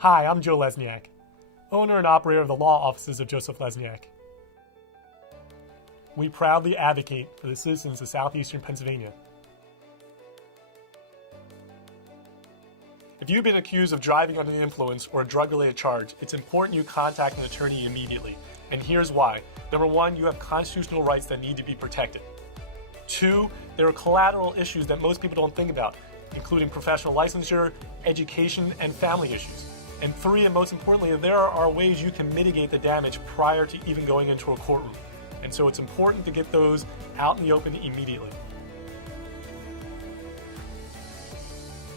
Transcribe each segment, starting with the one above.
Hi, I'm Joe Lesniak, owner and operator of the law offices of Joseph Lesniak. We proudly advocate for the citizens of southeastern Pennsylvania. If you've been accused of driving under the influence or a drug-related charge, it's important you contact an attorney immediately. And here's why. Number one, you have constitutional rights that need to be protected. Two, there are collateral issues that most people don't think about, including professional licensure, education, and family issues. And three, and most importantly, there are ways you can mitigate the damage prior to even going into a courtroom. And so it's important to get those out in the open immediately.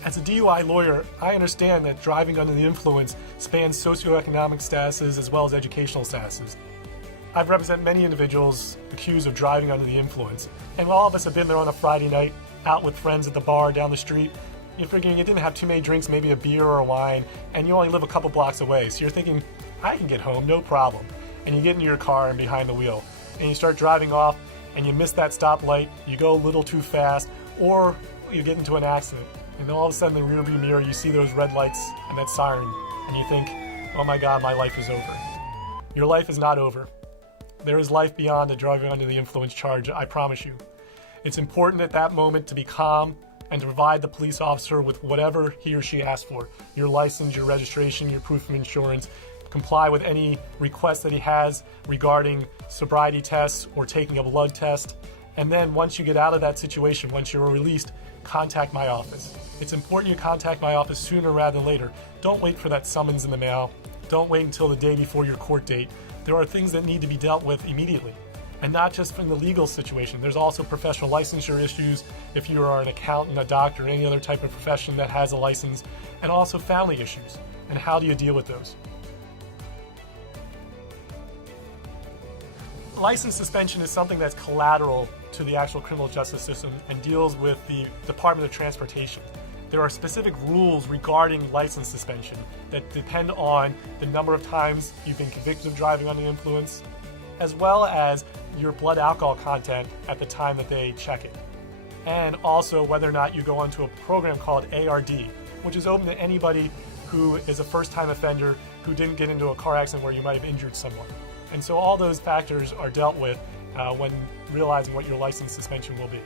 As a DUI lawyer, I understand that driving under the influence spans socioeconomic statuses as well as educational statuses. I've represented many individuals accused of driving under the influence, and all of us have been there on a Friday night, out with friends at the bar down the street. You're figuring you didn't have too many drinks, maybe a beer or a wine, and you only live a couple blocks away, so you're thinking, I can get home, no problem. And you get into your car and behind the wheel, and you start driving off, and you miss that stoplight, you go a little too fast, or you get into an accident. And then all of a sudden in the rearview mirror, you see those red lights and that siren, and you think, oh my God, my life is over. Your life is not over. There is life beyond the driving under the influence charge, I promise you. It's important at that moment to be calm and to provide the police officer with whatever he or she asks for. Your license, your registration, your proof of insurance. Comply with any requests that he has regarding sobriety tests or taking a blood test. And then once you get out of that situation, once you're released, contact my office. It's important you contact my office sooner rather than later. Don't wait for that summons in the mail. Don't wait until the day before your court date. There are things that need to be dealt with immediately. And not just from the legal situation. There's also professional licensure issues if you are an accountant, a doctor, any other type of profession that has a license, and also family issues. And how do you deal with those? License suspension is something that's collateral to the actual criminal justice system and deals with the Department of Transportation. There are specific rules regarding license suspension that depend on the number of times you've been convicted of driving under the influence, as well as your blood alcohol content at the time that they check it. And also whether or not you go onto a program called ARD, which is open to anybody who is a first-time offender who didn't get into a car accident where you might have injured someone. And so all those factors are dealt with when realizing what your license suspension will be.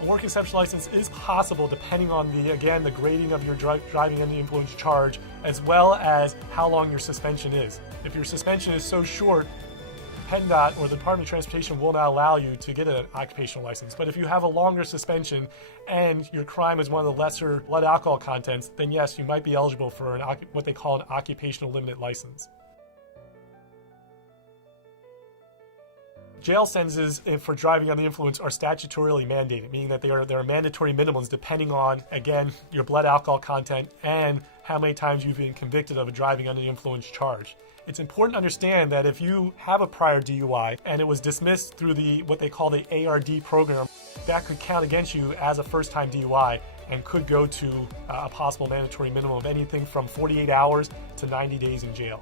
A work exception license is possible depending on the grading of your driving under the influence charge, as well as how long your suspension is. If your suspension is so short, PennDOT or the Department of Transportation will not allow you to get an occupational license. But if you have a longer suspension and your crime is one of the lesser blood alcohol contents, then yes, you might be eligible for what they call an occupational limited license. Jail sentences for driving under the influence are statutorily mandated, meaning that there are mandatory minimums depending on, again, your blood alcohol content and how many times you've been convicted of a driving under the influence charge. It's important to understand that if you have a prior DUI and it was dismissed through what they call the ARD program, that could count against you as a first-time DUI and could go to a possible mandatory minimum of anything from 48 hours to 90 days in jail.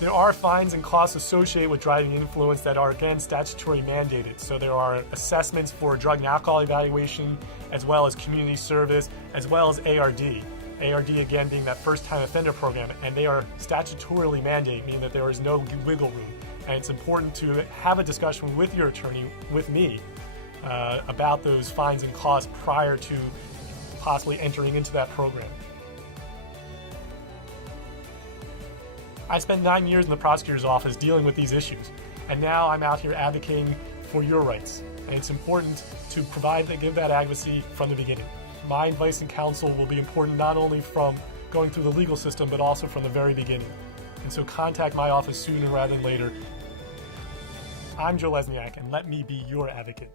There are fines and costs associated with driving influence that are, again, statutory mandated. So there are assessments for drug and alcohol evaluation, as well as community service, as well as ARD. ARD, again, being that first-time offender program, and they are statutorily mandated, meaning that there is no wiggle room. And it's important to have a discussion with your attorney, with me, about those fines and costs prior to possibly entering into that program. I spent 9 years in the prosecutor's office dealing with these issues, and now I'm out here advocating for your rights. And it's important to give that advocacy from the beginning. My advice and counsel will be important not only from going through the legal system, but also from the very beginning. And so contact my office sooner rather than later. I'm Joe Lesniak, and let me be your advocate.